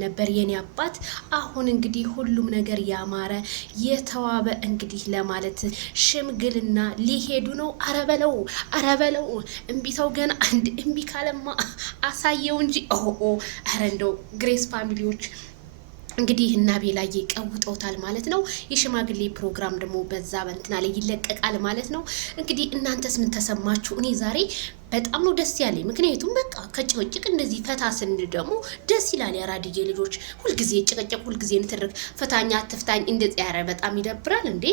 ነበር የኔ አባት። አሁን እንግዲህ ሁሉም ነገር ያማረ የተዋበ እንግዲህ ለማለት ሽምግልና ሊሄዱ ነው። አረበለው እምቢተው ገና አንድ እምቢ ካለማ አሳየው እንጂ አረ እንደው ግሬስ ፋሚሊዎች እንግዲህ እና ቤላዬ ቀውጠውታል ማለት ነው። የሽማግሌ ፕሮግራም ደግሞ በዛ በእንትና ላይ ይለቀቃል ማለት ነው። እንግዲህ እናንተስ ምን ተሰማችሁ? እኔ ዛሬ በጣም ነው ደስ ያለኝ። ምክንያቱም በቃ ከጭቅጭቅ እንደዚህ ፈታ ስንል ደግሞ ደስ ይላል። የአራድዬ ልጆች ሁልጊዜ ጭቅጭቅ፣ ሁልጊዜ ንትርክ፣ ፈታኛ አትፍታኝ እንደዚህ ያረ በጣም ይደብራል እንዴ።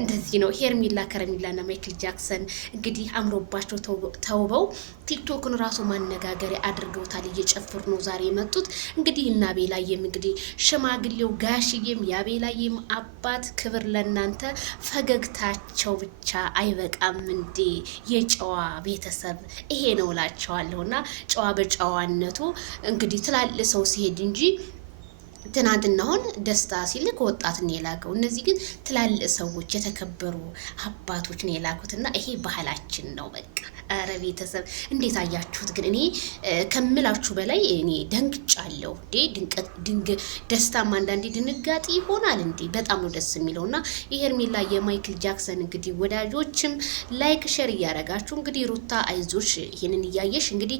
እንደዚህ ነው ሄርሜላ ከረሜላና ማይክል ጃክሰን እንግዲህ አምሮባቸው ተውበው ቲክቶክን ራሱ ማነጋገሪያ አድርገውታል። እየጨፍሩ ነው ዛሬ የመጡት እንግዲህ እና ቤላዬም እንግዲህ ሽማግሌው ጋሽዬም ያቤላዬም አባት ክብር ለናንተ፣ ፈገግታቸው ብቻ አይበቃም እንዴ? የጨዋ ቤተሰብ ይሄ ነው እላቸዋለሁና ጨዋ በጨዋነቱ እንግዲህ ትላል ሰው ሲሄድ እንጂ ትናንትና አሁን ደስታ ሲል ከወጣት ነው የላከው። እነዚህ ግን ትላልቅ ሰዎች የተከበሩ አባቶች ነው የላኩትና ይሄ ባህላችን ነው በቃ። አረ ቤተሰብ እንዴት አያችሁት? ግን እኔ ከምላችሁ በላይ እኔ ደንግጫለሁ። ደስታም አንዳንዴ ድንጋጤ ይሆናል እንዴ። በጣም ነው ደስ የሚለውና የሄርሜላ የማይክል ጃክሰን እንግዲህ ወዳጆችም ላይክ ሼር እያረጋችሁ እንግዲህ ሩታ አይዞሽ፣ ይሄንን እያየሽ እንግዲህ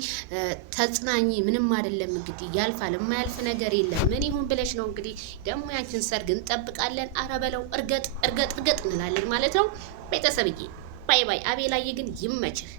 ተጽናኝ፣ ምንም አይደለም እንግዲህ ያልፋል፣ የማያልፍ ነገር የለም። ምን ይሁን ብለሽ ነው እንግዲህ ደግሞ ያንቺን ሰርግ እንጠብቃለን። አረበለው እርገጥ እንላለን ማለት ነው ቤተሰብዬ። ባይ ባይ። አቤላዬ ግን ይመችህ።